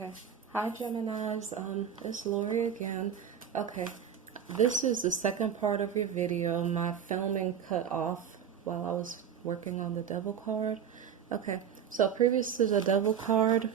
Okay. Hi, Geminis. It's Lori again. Okay. This is the second part of your video. My filming cut off while I was working on the devil card. Okay. So previous to the devil card,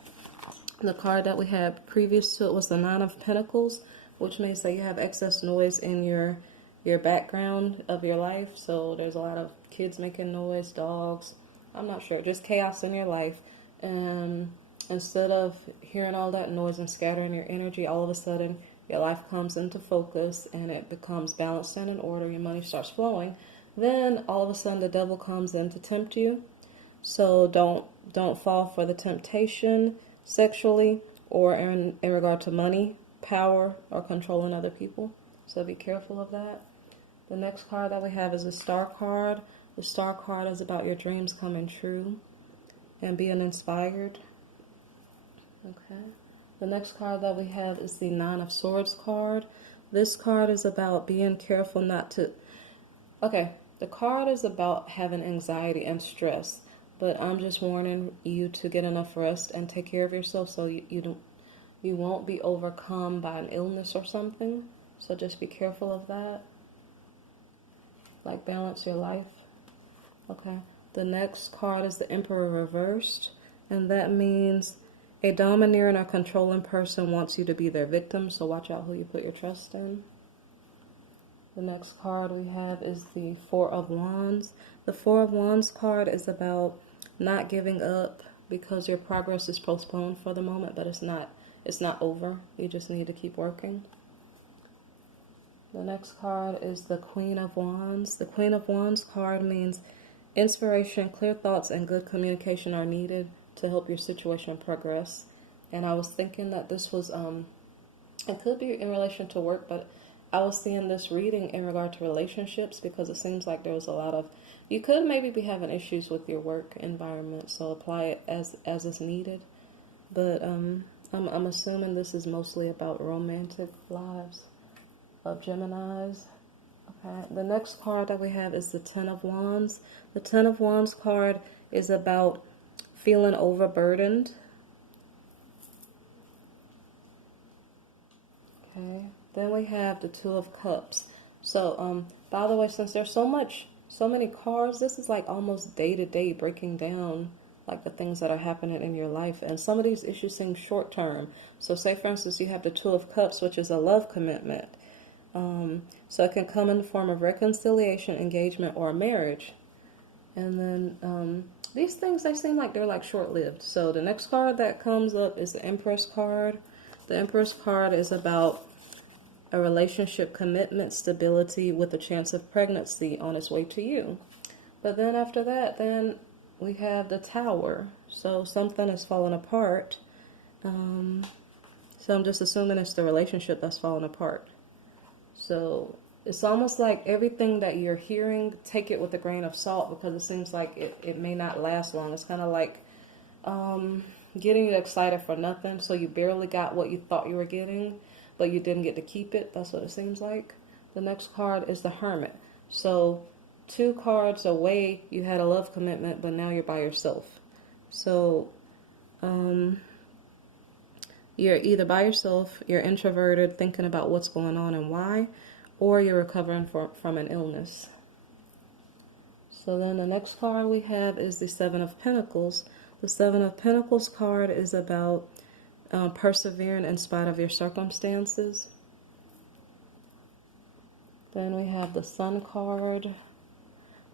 the card that we had previous to it was the Nine of Pentacles, which means that you have excess noise in your background of your life. So there's a lot of kids making noise, dogs, I'm not sure, just chaos in your life. And instead of hearing all that noise and scattering your energy, all of a sudden your life comes into focus and it becomes balanced and in order. Your money starts flowing. Then all of a sudden the devil comes in to tempt you. So don't fall for the temptation sexually or in regard to money, power, or controlling other people. So be careful of that. The next card that we have is the Star card. The Star card is about your dreams coming true and being inspired. Okay. The next card that we have is the Nine of Swords card. This card is about being careful not to... Okay, the card is about having anxiety and stress, but I'm just warning you to get enough rest and take care of yourself so you won't be overcome by an illness or something. So just be careful of that. Like, balance your life. Okay. The next card is the Emperor reversed, and that means a domineering or controlling person wants you to be their victim, so watch out who you put your trust in. The next card we have is the Four of Wands. The Four of Wands card is about not giving up because your progress is postponed for the moment, but it's not over. You just need to keep working. The next card is the Queen of Wands. The Queen of Wands card means inspiration, clear thoughts, and good communication are needed to help your situation progress. And I was thinking that this was, it could be in relation to work, but I was seeing this reading in regard to relationships because it seems like there was a lot of, you could maybe be having issues with your work environment, so apply it as is needed. But I'm assuming this is mostly about romantic lives of Geminis. Okay. The next card that we have is the Ten of Wands. The Ten of Wands card is about feeling overburdened. Okay. Then we have the Two of Cups. So, by the way, since there's so many cards, this is like almost day to day breaking down like the things that are happening in your life. And some of these issues seem short term. So say, for instance, you have the Two of Cups, which is a love commitment. So it can come in the form of reconciliation, engagement, or a marriage. And then these things, they seem like they're like short-lived. So the next card that comes up is the Empress card. The Empress card is about a relationship commitment, stability with a chance of pregnancy on its way to you. But then after that, then we have the Tower. So something is falling apart. So I'm just assuming it's the relationship that's falling apart. So it's almost like everything that you're hearing, take it with a grain of salt because it seems like it may not last long. It's kind of like getting you excited for nothing. So you barely got what you thought you were getting, but you didn't get to keep it. That's what it seems like. The next card is the Hermit. So 2 cards away, you had a love commitment, but now you're by yourself. So you're either by yourself, you're introverted, thinking about what's going on and why, or you're recovering from an illness. So then the next card we have is the Seven of Pentacles. The Seven of Pentacles card is about persevering in spite of your circumstances. Then we have the Sun card.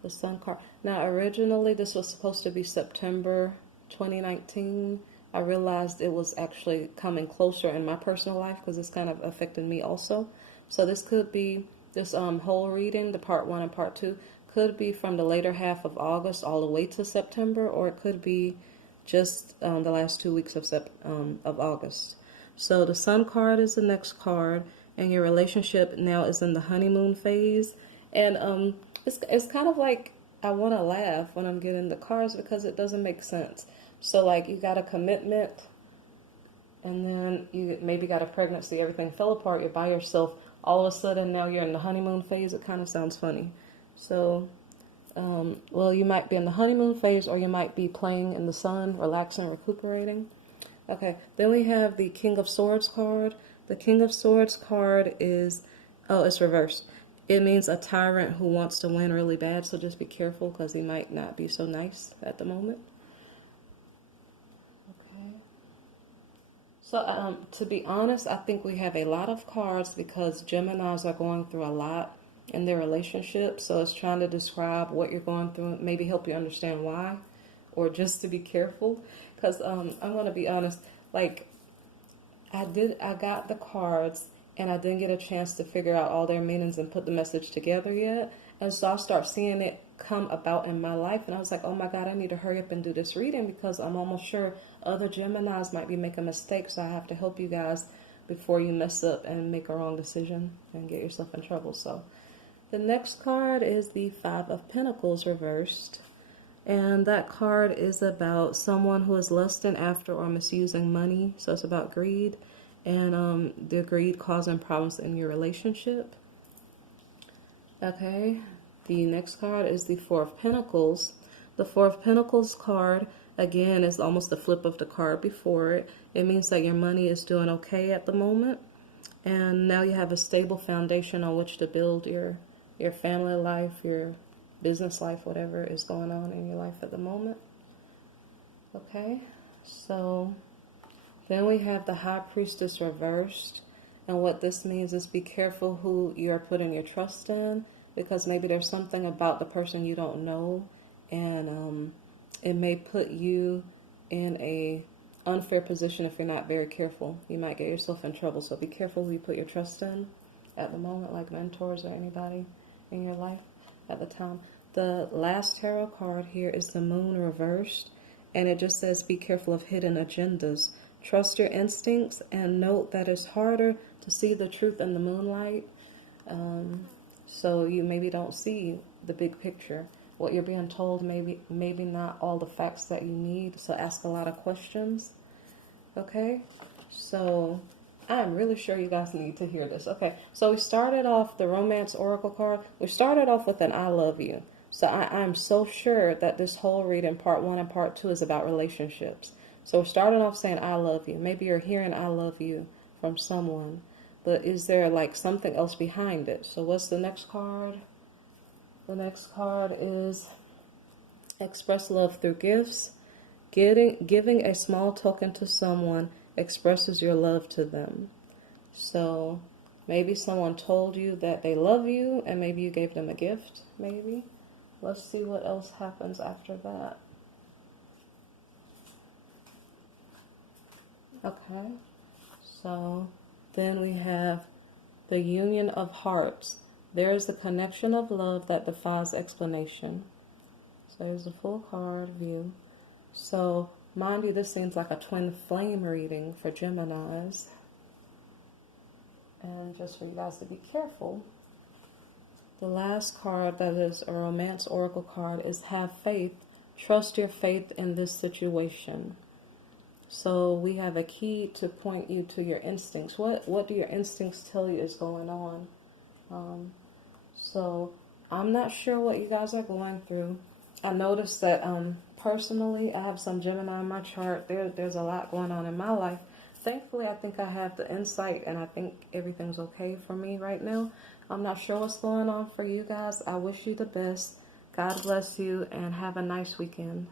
The Sun card. Now originally this was supposed to be September 2019. I realized it was actually coming closer in my personal life because it's kind of affecting me also. So this could be, this whole reading, the part 1 and part 2, could be from the later half of August all the way to September, or it could be just the last 2 weeks of August. So the Sun card is the next card, and your relationship now is in the honeymoon phase. And it's kind of like, I want to laugh when I'm getting the cards because it doesn't make sense. So like you got a commitment and then you maybe got a pregnancy, everything fell apart, you're by yourself, all of a sudden now you're in the honeymoon phase. It kind of sounds funny. So, well, you might be in the honeymoon phase or you might be playing in the sun, relaxing, recuperating. Okay, then we have the King of Swords card. The King of Swords card is, oh, it's reversed. It means a tyrant who wants to win really bad, so just be careful because he might not be so nice at the moment. Okay. So, to be honest, I think we have a lot of cards because Geminis are going through a lot in their relationship. So it's trying to describe what you're going through, maybe help you understand why, or just to be careful. Because I'm going to be honest, like I got the cards and I didn't get a chance to figure out all their meanings and put the message together yet. And so I start seeing it come about in my life. And I was like, oh my God, I need to hurry up and do this reading because I'm almost sure other Geminis might be making mistakes. So I have to help you guys before you mess up and make a wrong decision and get yourself in trouble. So the next card is the Five of Pentacles reversed. And that card is about someone who is lusting after or misusing money. So it's about greed and the greed causing problems in your relationship. Okay, the next card is the Four of Pentacles. The Four of Pentacles card, again, is almost the flip of the card before it. It means that your money is doing okay at the moment. And now you have a stable foundation on which to build your family life, your business life, whatever is going on in your life at the moment. Okay, so then we have the High Priestess reversed. And what this means is be careful who you're putting your trust in, because maybe there's something about the person you don't know, and it may put you in a unfair position if you're not very careful. You might get yourself in trouble, so be careful who you put your trust in at the moment, like mentors or anybody in your life at the time. The last tarot card here is the Moon reversed, and it just says be careful of hidden agendas. Trust your instincts and note that it's harder to see the truth in the moonlight. So you maybe don't see the big picture. What you're being told, maybe not all the facts that you need. So ask a lot of questions. Okay, so I'm really sure you guys need to hear this. Okay, so we started off the Romance Oracle card. We started off with an I love you. So I'm so sure that this whole reading, part 1 and part 2, is about relationships. So we're starting off saying I love you. Maybe you're hearing I love you from someone. But is there like something else behind it? So what's the next card? The next card is express love through gifts. Giving a small token to someone expresses your love to them. So maybe someone told you that they love you and maybe you gave them a gift, maybe. Let's see what else happens after that. Okay, so then we have the Union of Hearts. There is a connection of love that defies explanation. So here's a full card view. So mind you, this seems like a twin flame reading for Geminis. And just for you guys to be careful. The last card that is a Romance Oracle card is Have Faith. Trust your faith in this situation. So we have a key to point you to your instincts. What do your instincts tell you is going on? So I'm not sure what you guys are going through. I noticed that personally, I have some Gemini in my chart. There's a lot going on in my life. Thankfully, I think I have the insight and I think everything's okay for me right now. I'm not sure what's going on for you guys. I wish you the best. God bless you and have a nice weekend.